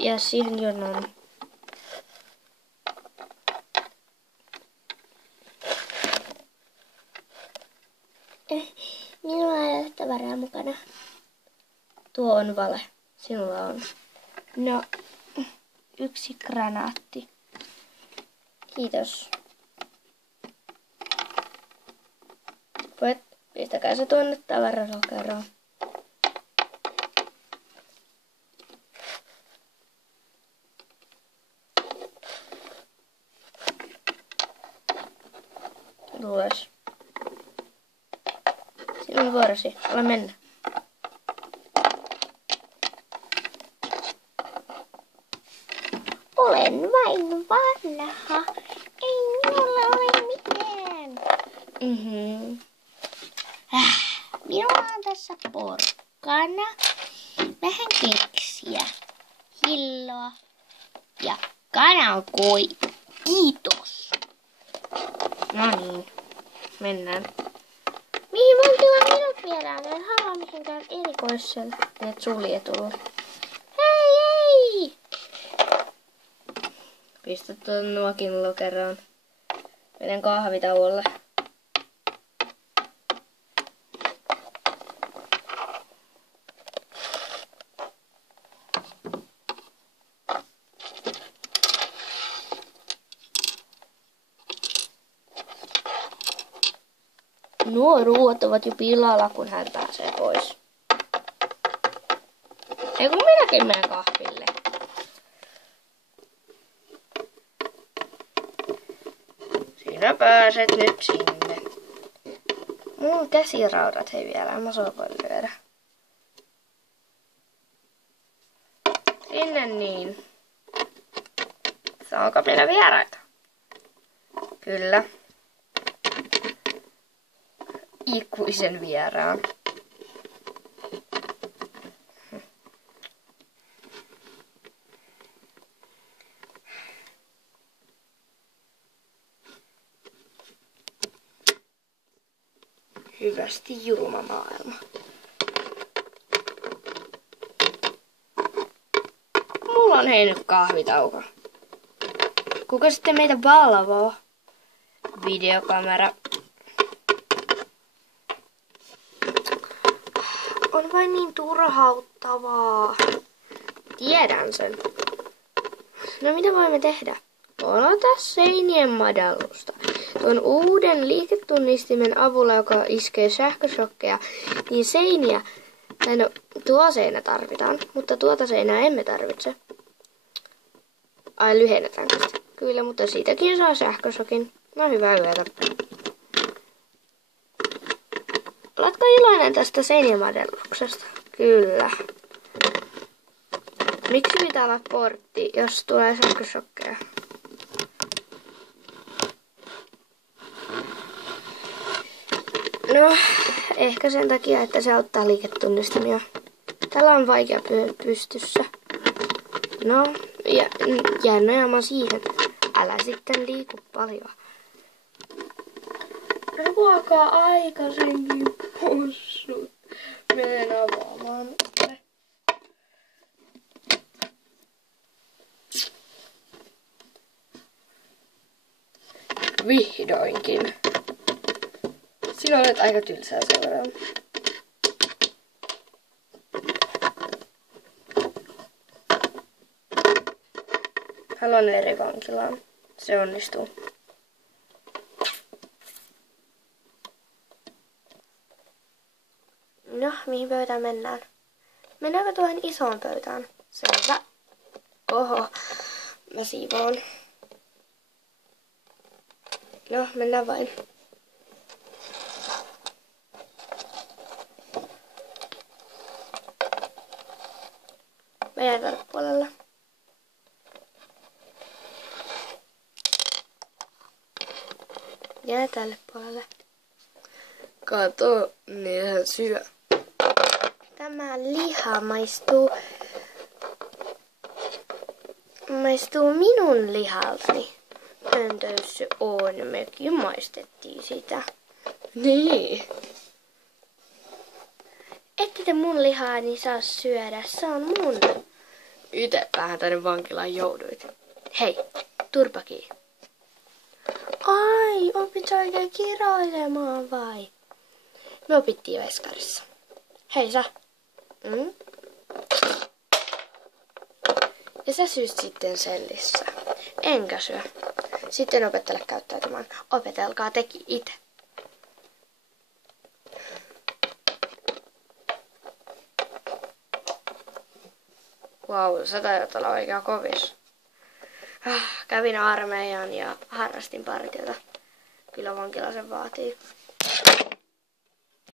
jää siihen jonoon. Minulla ei ole tavaraa mukana. Tuo on vale. Sinulla on. No, 1 granaatti. Kiitos. Voit, pistäkää se tuonne tavaralokeroon. Lues. Sinun vuorosi. Ala mennä. Olen vain vanha. Ei minulla ole mitään. Minulla on tässä porkkana, vähän keksiä, hilloa ja kanankoi. Kiitos. No niin. Mennään. Mihin voin tulla minut viedään? En halua mihinkään erikoiselle. Et sulje tulla. Hei! Pistä tuon nuokin lokeroon. Menen kahvitauolle. Nuo ruuat ovat jo pilalla, kun hän pääsee pois. Ei kun minäkin menen kahville. Sinä pääset nyt sinne. Mun käsiraudat ei vielä, mä voin lyödä. Sinne niin. Saanko meillä vieraita? Kyllä. Ikuisen vieraan. Hyvästi julma maailma. Mulla on hei nyt kahvitauko. Kuka sitten meitä valvoo? Videokamera. On vain niin turhauttavaa. Tiedän sen. No mitä voimme tehdä? Aloita seinien madallusta. Tuon uuden liiketunnistimen avulla, joka iskee sähköshokkeja, niin seiniä, tai no tuo seinä tarvitaan, mutta tuota seinää emme tarvitse. Ai lyhennetäänkö sitä? Kyllä, mutta siitäkin saa sähköshokin. No hyvää yötä. Oletko iloinen tästä seinien madelluksesta? Kyllä. Miksi pitää olla portti, jos tulee sähköshokkeja? No, ehkä sen takia, että se auttaa liiketunnistimia. Tällä on vaikea pystyssä. No, jää nojaamaan siihen. Älä sitten liiku paljon. Ruokaa aikaisemmin pussut. Menen avaamaan. Vihdoinkin. Sinä olet aika tylsää seuraa. Haluan eri vankilaan. Se onnistuu. No, mihin pöytään mennään? Mennäänkö tuohon isoon pöytään? Selvä. Oho, mä siivoon. No, mennään vain. Mä jään tälle puolelle. Jää tälle puolelle. Kato, niin hän syö. Tämä liha maistuu minun lihaltani. Pöntössä on, mekin maistettiin sitä. Niin. Ette te mun lihaani saa syödä, se on mun. Itsepähän tänne vankilaan jouduit. Hei, turpa kiinni. Ai, opit sä oikein kiroilemaan vai? Me opittiin veskarissa. Hei sä. Mm? Ja sä syyt sitten sellissä. Enkä syö. Sitten opettele käyttäytymään. Opetelkaa teki itse. Vau, sä tajut olla oikein kovis. Kävin armeijan ja harrastin partiota. Kyllä vankila sen vaatii.